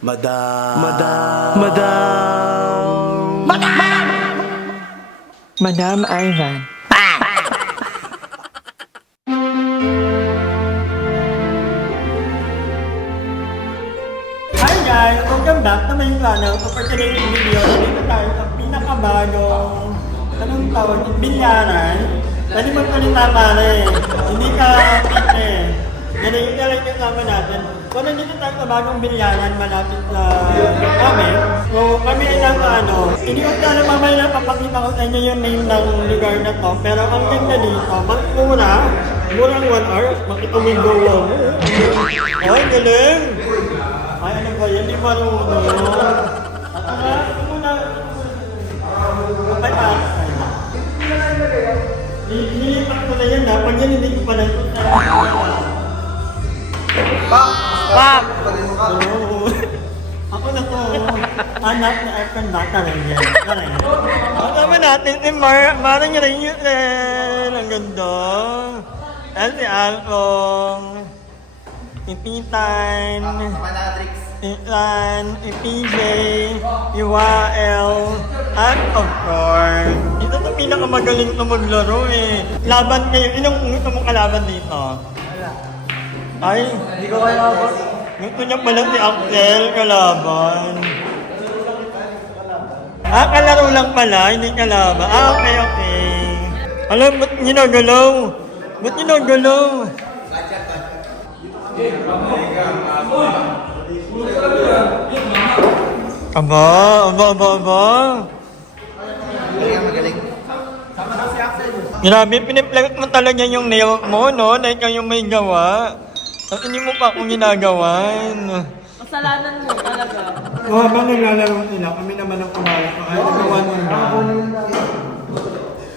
Madam. Madam Ivan. Hi guys! Welcome back to my channel. So for today's video, dito tayo sa pinakabagong anong tawag, bilyaran. Pwede magsalita pare. Hindi ka pite. Ganun yung talagang kasama natin. So nandito tayo sa bagong bilyaran malapit sa amin. So kami ay hindi ko sana mamaya papakita ko sa inyo yung name ng lugar na to. Pero ang ganda dito, murang 1 hour, makitumigo mo. Ay, galing! Ay, ano ba yan? Hindi marunong. Muna. Ay, nilipat ko na yan ha. Pag yan, hindi ko pa lang. Pap! Oo. Ako na to. Anak na Efren Bata rin yan. Kasama natin si Marang Reyes. Ang ganda. Yan si Alcong. Si Pitan. Si PJ. Si Wael. At of course, ito na pinakamagaling na maglaro eh. Laban kayo. Ilang gusto mong kalaban dito? Ay, hindi ko kalaban. Gusto niya pala si Axel kalaban. Kalaro lang pala, hindi kalaban. Okay. Alam, ba't ginagalaw? Ba't ginagalaw? Aba. Grabe, piniplag mo talaga yung nail mo, no? Na ikaw yung may gawa. At hindi mo pa akong ginagawan. Kasalanan mo talaga. Habang naglalaro sila, kami naman ang kumawag. Ay, nagawa nila.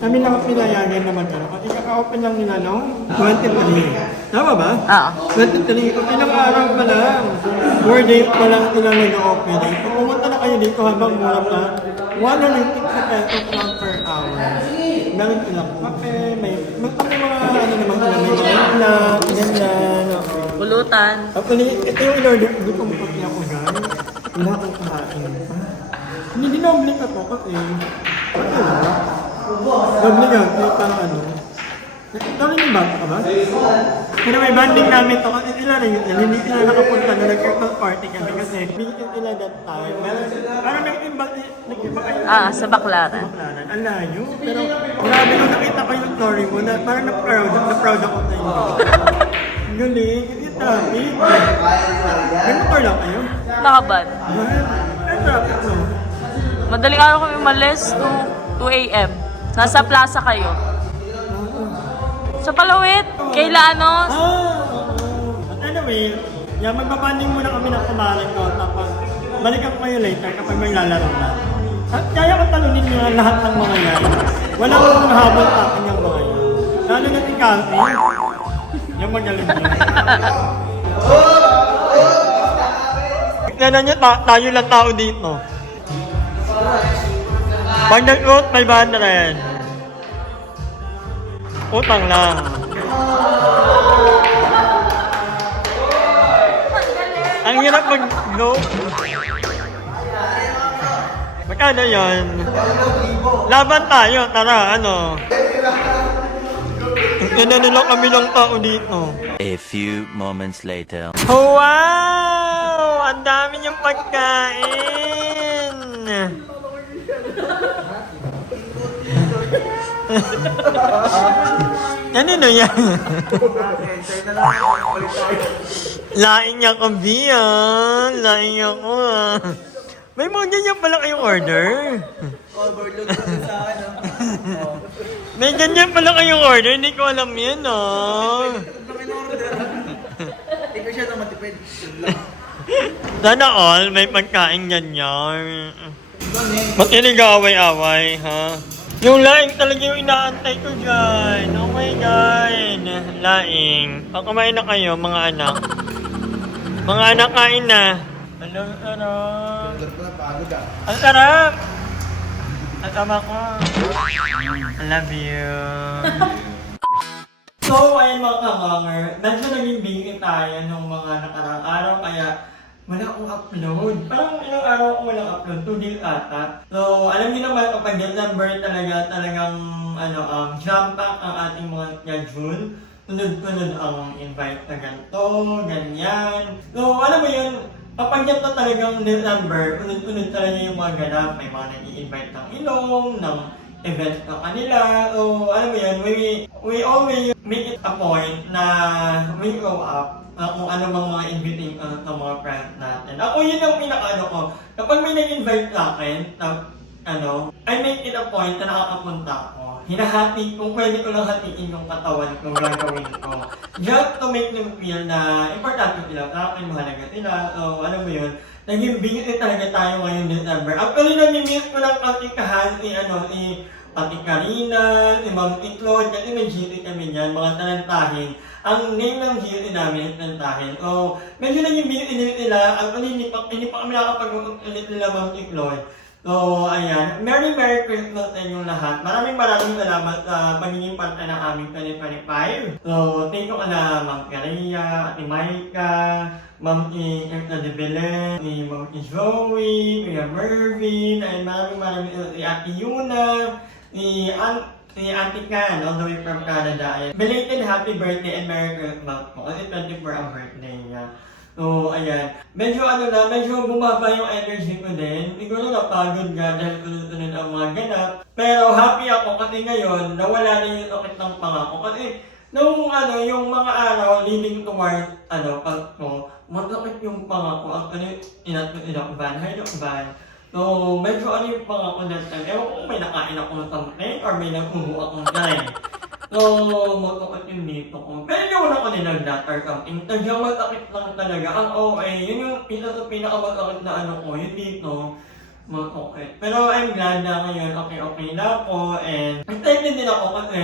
Kami naman pinayagan naman ka. Kasi kaka-open lang nila, no? 23. Tama ba? Oo. 23. Kung ilang araw pa lang, 4 days pa lang sila nag-operate. Kung pumunta na kayo dito habang mura pa, 160 pesos lang per hour. Meron silang kape, may mga naman sila, may mga ganyan. Pulutan. Ito yung in-order, hindi ko pati ako guys. Wala akong kahain pa. Hindi dinoble ka to kasi, doble ka, parang Tawag yung bata ka ba? Pero may banding namin to kasi sila rin yun. Hindi sila nakapunta na nag-Christmas party kami kasi bikin sila that time. Parang nag-iba kayo. Sa Baclaran. Ang layo. Pero grabe nung nakita ko yung story mo na parang na-proud ako sa inyo. Ang galing. Hindi traffic. May motor lang kayo? Nakaban. Ay, traffic mo. Madaling araw kami umalis, 2 a.m. Nasa plaza kayo. Sa Palawit, kaila Anyway, magbabanding muna kami ng kumalan ko tapos balikan ko kayo later kapag may lalaro na. At kaya ko talunin nyo lahat ng mga yan. Wala akong habol sa akin yung mga yan. Lalo na si Calvin. Yung magaling nyo. Tignan nyo, tayo lang tao dito. Pag nag-vote, 500. Utang lang. Ang hirap mag-go. Magkano yun? Laban tayo, tara, Tignan nila kami lang tao dito. A few moments later. Wow! Ang dami niyang pagkain! Ano yan? Laing ako, Bian. Laing ako, May mga ganyan pala kayong order. May ganyan pala kayong order. Hindi ko alam yan, Hindi ko siya na matipid. Sana all, may pagkain ganyan. Ba't yung nag-aaway-aaway, ha? Yung laing talaga yung inaantay ko dyan. Oh my God. Laing. Kumain na kayo, mga anak. Mga anak, kain na. Hello, sarap. Ang sarap. Ang sama ko. I love you. So, ayun mga kahanger, medyo naging busy tayo nung mga nakarang araw, kaya wala akong upload. Parang ilang araw akong walang upload, 2 days ata. So, alam niyo naman kapag December talagang jump pack ang ating mga schedule. Tunod-tunod ang invite na ganito, ganyan. So, alam mo yun, kapag ganito talagang December, tunod-tunod talaga yung mga ganap. May mga nag-i-invite ng ilong, ng event na kanila. So, alam mo yun, we always make it a point na we go up kung ano bang mga inviting sa mga friends natin. Ako yun ang pinaka-ano ko. Kapag may nag-invite sa akin, I make it a point na nakakapunta ako. Hinahati, kung pwede ko lang hatiin yung katawan kung gagawin ko. Just to make them feel na importante sila sa akin, mahalaga sila. So, alam mo yun, naging busy talaga tayo ngayon December. Actually, nami-miss ko lang katikahan si Ate Karina, si Ma'am Iklod, kasi may GT kami niyan, mga talantahin. Ang name ng GT namin is talantahin. So, medyo naging busy nila. Actually, hindi pa kami nakapag-ulit nila Ma'am Iklod. So, ayan. Merry Christmas sa inyong lahat. Maraming salamat sa pagiging parte ng aming 2025. So, thank you ka na Ma'am Karia, Ate Maika, Ma'am Erta de Belen, ni Ma'am Zoe, Kuya Mervin, and maraming si Ate Yuna, si Auntie Can, all the way from Canada. Ayan. Belated happy birthday and Merry Christmas po. Kasi 24 ang birthday niya. So, ayan. Medyo bumaba yung energy ko din. Siguro napagod nga dahil sunod-sunod ang mga ganap. Pero happy ako kasi ngayon, nawala na yung sakit ng pangako. Kasi, yung mga araw leading towards, Pasko, masakit yung pangako. Actually, inakban. So, medyo yung pangako that time. Ewan kung may nakain akong something or may nakuha akong time. So, masakit yung dito ko. Pero hindi ko na ko nilagdat or something. Tadyang masakit lang talaga. Ang okay, yun yung isa sa pinakamasakit na yung dito. Masakit. Pero I'm glad na ngayon, okay na ako. And excited din ako kasi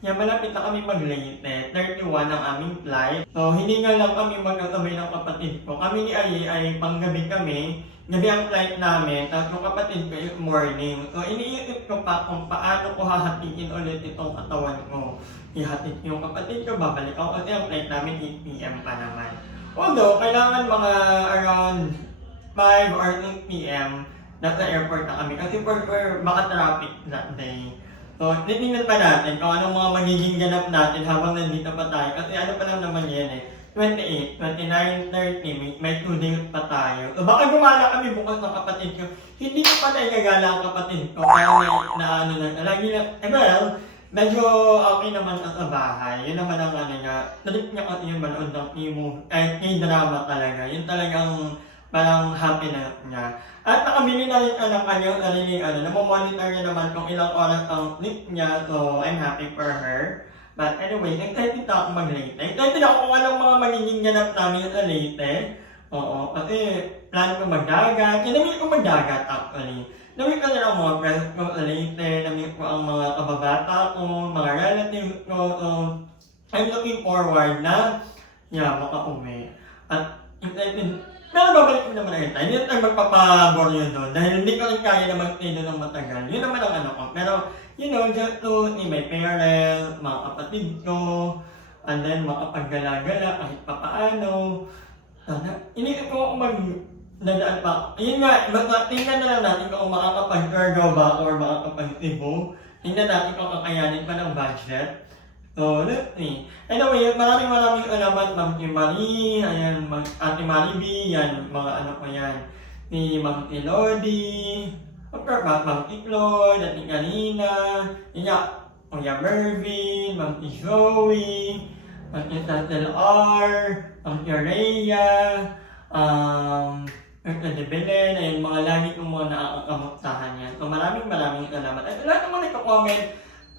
malapit na kami mag-late. 31 ang aming flight. So, hindi nga lang kami magkasabay ng kapatid ko. Kami ni Ali ay panggabi kami. Gabi ang flight namin, tapos yung kapatid ko is morning. So, iniisip ko pa kung paano ko hahatiin ulit itong katawan ko. Ihatid yung kapatid ko, babalik ako kasi ang flight namin 8 PM pa naman. Although, kailangan mga around 5 or 6 PM nasa airport na kami kasi for maka-traffic that day. So, titingnan pa natin kung anong mga magiging ganap natin habang nandito pa tayo. Kasi ano pa lang naman yan 28, 29, 30, may 2 days pa tayo. So, baka gumala kami bukas ng kapatid ko. Hindi ko pa tayo gagala ang kapatid ko. Kaya lagi na, well, medyo okay naman sa bahay. Yun naman ang trip niya kasi yung manood ng K-drama talaga. Yun talagang parang happiness niya. At nakabili na rin ng kanyang sariling namomonitor niya naman kung ilang oras ang sleep niya. So, I'm happy for her. But anyway, excited ako mag-Leyte. Excited ako kung anong mga magiging ganap namin sa Leyte. Oo, kasi plan ko magdagat. Namit ko magdagat actually. Namit ko na ang mga friends ko sa Leyte. Namit ko ang mga kababata ko, mga relatives ko. So, I'm looking forward na makauwi. At excited. Pero babalik ko naman rin tayo. Hindi na tayo magpapaboryo doon. Dahil hindi ko rin kaya na mag-stay doon ng matagal. Yun naman ang ko. Pero, just to see my parents, mga kapatid ko, and then makapag-gala-gala kahit papaano. Iniisip ko kung mag-dadaan pa. Yun nga, tingnan na lang natin kung makakapag-ergo ba or makakapag-tibo. Tingnan natin kung kakayanin pa ng budget. So, let's see. Anyway, maraming salamat, Ma'am Marie, ayan, Ate Marie B, yan, mga ko yan. Si Ma'am Elodie, Ma'am Iklod, Ate Karina, Kuya Mervin, Ma'am Zoe, Ma'am Isabel R, Ma'am Rhea, Erta de Belen, ayun, mga lagi kong mga nakakamustahan yan. So, maraming salamat. At lahat naman nagko-comment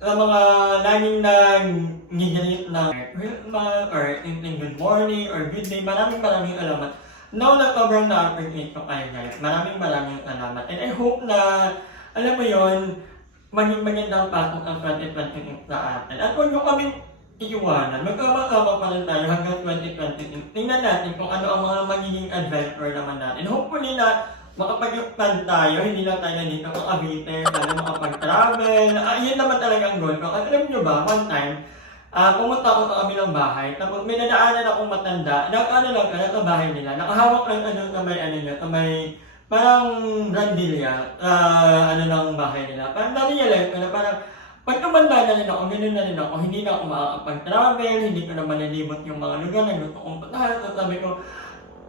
sa mga laging nag-gigalit na Christmas or anything good morning or good day. Maraming salamat. No, na sobrang na-appreciate ko kayo guys. Maraming salamat. And I hope na, alam mo yun, maging magandang pasok ang 2026 sa atin. At huwag nyo kami iiwanan. Magkama-kama pa rin tayo hanggang 2026. Tingnan natin kung ano ang mga magiging adventure naman natin. Hopefully na makapag-plan tayo, hindi lang tayo nandito ng Cavite, tayo makapag-travel. Yun naman talaga ang goal ko. At alam nyo ba, one time, pumunta ako sa kabilang bahay, tapos may nadaanan akong matanda, nasa bahay nila, nakahawak lang na may parang brandilya, ng bahay nila. Parang na-realize ko na parang, pag tumanda na rin ako, gano'n na rin ako, hindi na ako makakapag-travel, hindi ko na malilibot yung mga lugar na gusto kong puntahan. So sabi ko,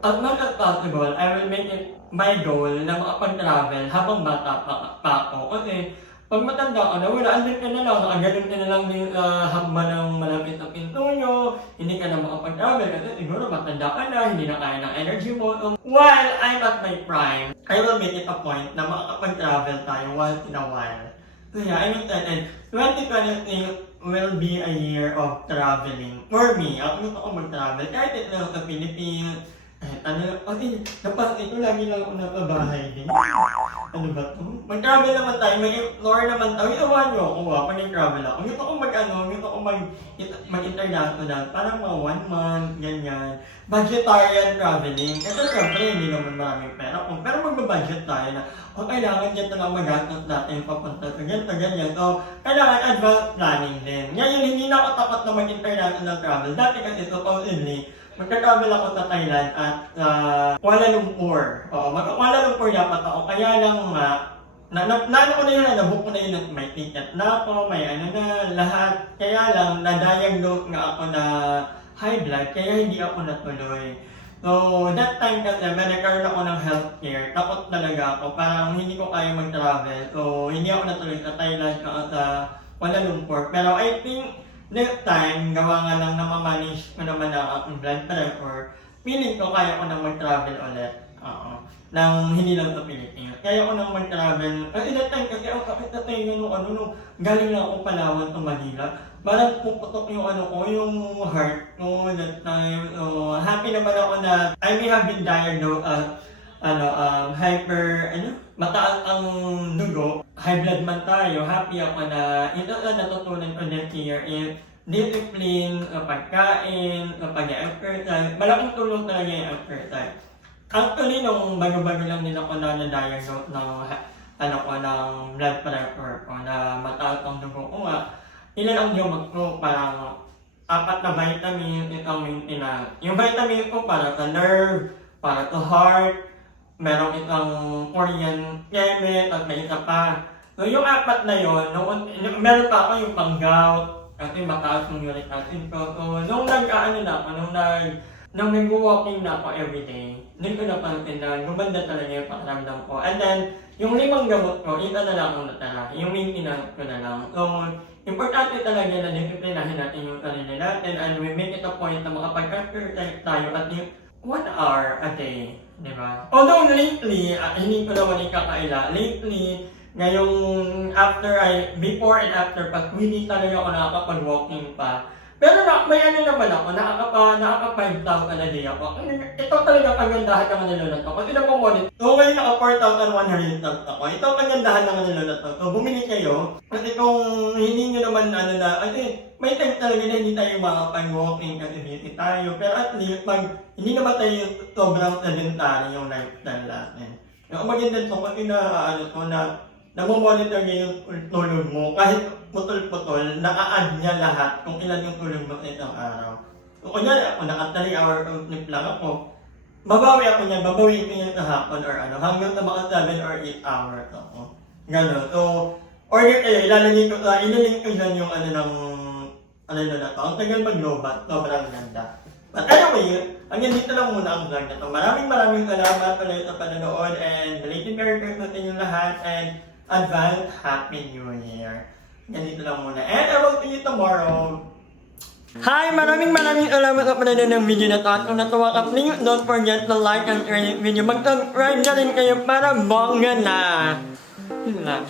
as much as possible, I will make it my goal na makapag-travel habang bata pa ako. Kasi, pag matanda ka na, wala, andun ka na lang, nakagaling ka na lang yung hagma ng malapit na pinto nyo, hindi ka na makapag-travel kasi siguro matanda ka na, hindi na kaya ng energy mo. So, while I'm at my prime, I will make it a point na makakapag-travel tayo once in a while. So yeah, I'm excited. 2023 will be a year of traveling. For me, ako gusto ko mag-travel. Kahit ito lang sa Philippines, napansin ko lagi lang ako napabahay din. Ano ba ito? Mag-travel naman tayo, mag-explore naman tayo. Itawahan niyo ako pag nag-travel ako. Gusto ko mag-international, parang mga 1 month, ganyan. Budgetarian traveling. Ito syempre, hindi naman maraming pera. Pero magbabudget tayo na, kailangan dyan lang magastos natin papunta sa ganyan. So, kailangan advance planning din. Ngayon, hindi na ako tapat na mag-international travel. Dati kasi supposedly, magka-travel ako sa Thailand at Kuala Lumpur. Kuala Lumpur dapat ako. Kaya lang nabook ko na yun at may ticket na ako, may lahat. Kaya lang, na-diagnose nga ako na high blood, kaya hindi ako natuloy. So, that time kasi, nagkaroon ako ng healthcare. Takot talaga ako. Parang hindi ko kaya mag-travel. So, hindi ako natuloy sa Thailand at sa Kuala Lumpur. Pero I think, next time, gawa nga lang na ma-manage ko naman ang aking blood pressure, feeling ko kaya ko nang mag-travel ulit. Nang hindi lang sa Pilipinas. Kaya ko nang mag-travel. Kasi that time kasi ang kapit na tayo nung galing lang ako Palawan sa Manila. Parang puputok yung yung heart ko that time. So, happy naman ako na I may have been diagnosed as mataas ang dugo, high blood man tayo, happy ako na ito na natutunan ko this year is discipline, pagkain, pag-exercise. Malaking tulong talaga yung exercise. Actually, nung bago-bago lang din ako na na-diagnose ng blood pressure ko na mataas ang dugo ko nga, ilan ang gamot ko, parang 4 na vitamin, itong maintenance. Yung vitamin ko para sa nerve, para sa heart, merong itong Korean kemet at may isa pa. So yung 4 na yun, meron pa ako yung pang-gout, kasi mataas yung uric acid ko. So nung nag-walking na ako everyday, doon ko napansin na gumanda talaga yung pakiramdam ko. And then, yung 5 gamot ko, isa na lang ang natala. Yung maintenance ko na lang. So, importante talaga na disiplinahin natin yung sarili natin and we make it a point na makapag-exercise tayo at least 1 hour a day. Diba? Although lately, hindi ko naman ikakaila, lately, ngayong before and after hindi talaga ako nakakapag-walking pa. Pero may naman ako, nakaka-5,000 a day ako. Ito talaga kagandahan ng nilulat ko. Kasi napamonit. So ngayon naka-4,100 ako. Ito kagandahan ng nilulat ko. So bumili kayo. Kasi kung hindi nyo naman may time talaga na hindi tayo makapag-walking kasi busy tayo. Pero at least, hindi naman tayo sobrang sedentary yung lifestyle natin. Yung maganda ito kasi nag-monitor niya yung tulog mo, kahit putol-putol, naka-add niya lahat kung ilan yung tulog mo sa isang araw. So, kunyari ako, naka 3 hour sleep lang ako, babawi ko niya sa hapon or hanggang sa mga 7 or 8 hours ako. Gano'n. So, order kayo, ilalagay ko dyan yung ang tagal mag-lobat, sobrang ganda. But anyway, hanggang dito lang muna ang vlog na to. Maraming salamat pala sa panonood and belated Merry Christmas sa inyong lahat and advance Happy New Year. Ganito lang muna. And I will see you tomorrow. Hi! Maraming salamat sa panonood ng video na to. At kung natuwa ka, please don't forget to like and share this video. Mag-subscribe na rin kayo para bongga na. Yun lang.